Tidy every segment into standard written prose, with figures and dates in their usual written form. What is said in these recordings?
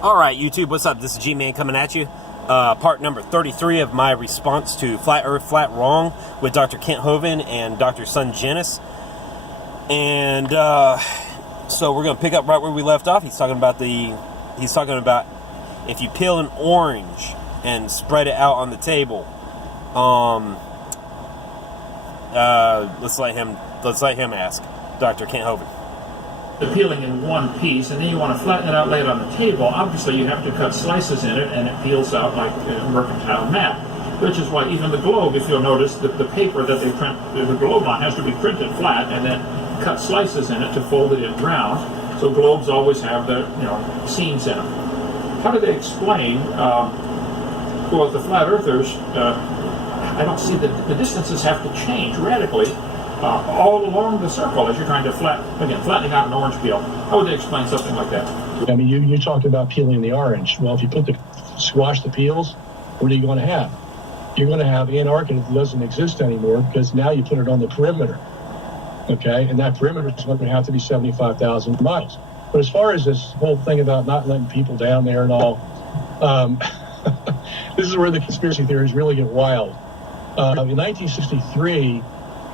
Alright YouTube, what's up? This is G-Man coming at you. Part number 33 of my response to Flat Earth, Flat Wrong with Dr. Kent Hovind and Dr. Sun Genis. And so we're going to pick up right where we left off. He's talking about if you peel an orange and spread it out on the table. Let's let him ask Dr. Kent Hovind. The peeling in one piece, and then you want to flatten it out, lay it on the table. Obviously, you have to cut slices in it, and it peels out like a mercantile map. Which is why even the globe, if you'll notice, the paper that they print the globe on has to be printed flat, and then cut slices in it to fold it in round. So globes always have the seams in them. How do they explain? Well, the flat earthers, I don't see that the distances have to change radically. All along the circle as you're trying to flattening out an orange peel. How would they explain something like that? I mean, you talked about peeling the orange. Well, if you squash the peels, what are you going to have? You're going to have Antarctica that doesn't exist anymore because now you put it on the perimeter. Okay, and that perimeter is going to have to be 75,000 miles. But as far as this whole thing about not letting people down there and all, this is where the conspiracy theories really get wild. In 1963,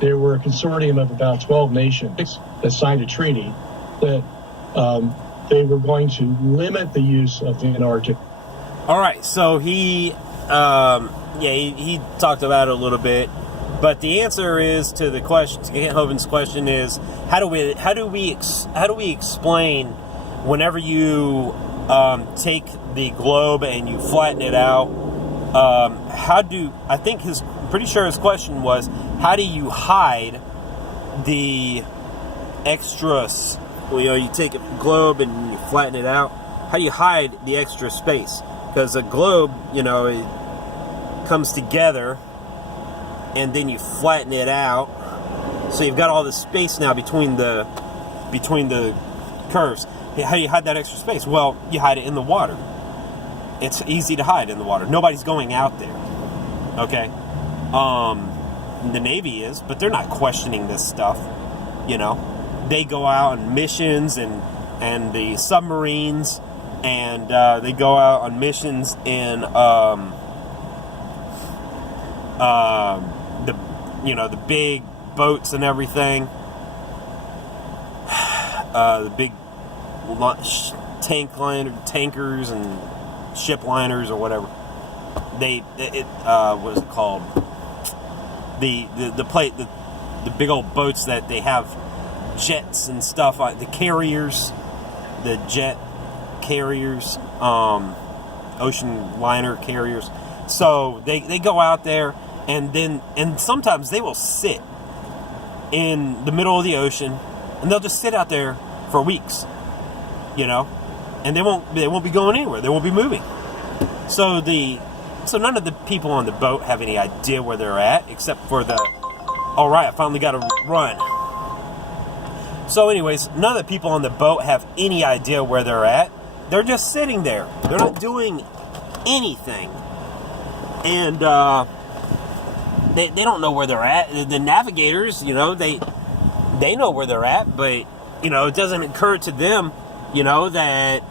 there were a consortium of about 12 nations that signed a treaty that they were going to limit the use of Antarctica. All right, so he talked about it a little bit, but the answer is to the question, to Kent Hovind's question, is how do we explain whenever you take the globe and you flatten it out? Pretty sure his question was, how do you hide the extras? Well, you take a globe and you flatten it out. How do you hide the extra space? Because a globe, it comes together and then you flatten it out. So you've got all this space now between the curves. How do you hide that extra space? Well, you hide it in the water. It's easy to hide in the water. Nobody's going out there. Okay? The Navy is, but they're not questioning this stuff. They go out on missions and the submarines, and they go out on missions in the big boats and everything, the big tankers and ship liners or whatever. What is it called? The big old boats that they have jets and stuff on, the carriers, the jet carriers, ocean liner carriers. So they go out there and sometimes they will sit in the middle of the ocean and they'll just sit out there for weeks, and they won't be going anywhere. They won't be moving. So none of the people on the boat have any idea where they're at, except for all right, I finally got to run. So anyways, none of the people on the boat have any idea where they're at. They're just sitting there. They're not doing anything. And they don't know where they're at. The navigators, they know where they're at, but, it doesn't occur to them, that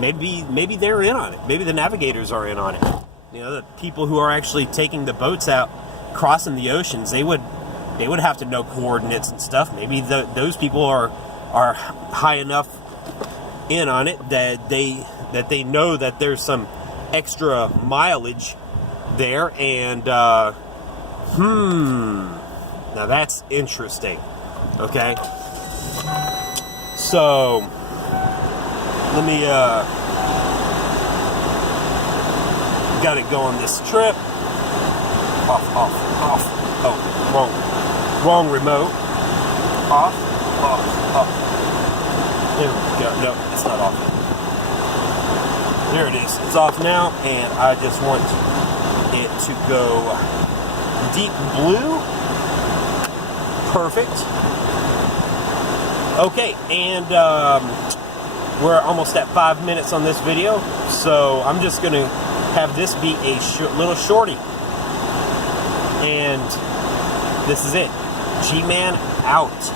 maybe they're in on it. Maybe the navigators are in on it. The people who are actually taking the boats out, crossing the oceans, they would have to know coordinates and stuff. Maybe those people are high enough in on it that they know that there's some extra mileage there, and now that's interesting. Okay, so let me got it going this trip. Off. Oh, wrong remote. Off. There we go. No, it's not off yet. There it is. It's off now, and I just want it to go deep blue. Perfect. Okay, and we're almost at 5 minutes on this video, so I'm just going to have this be a little shorty. And this is it. G-Man out.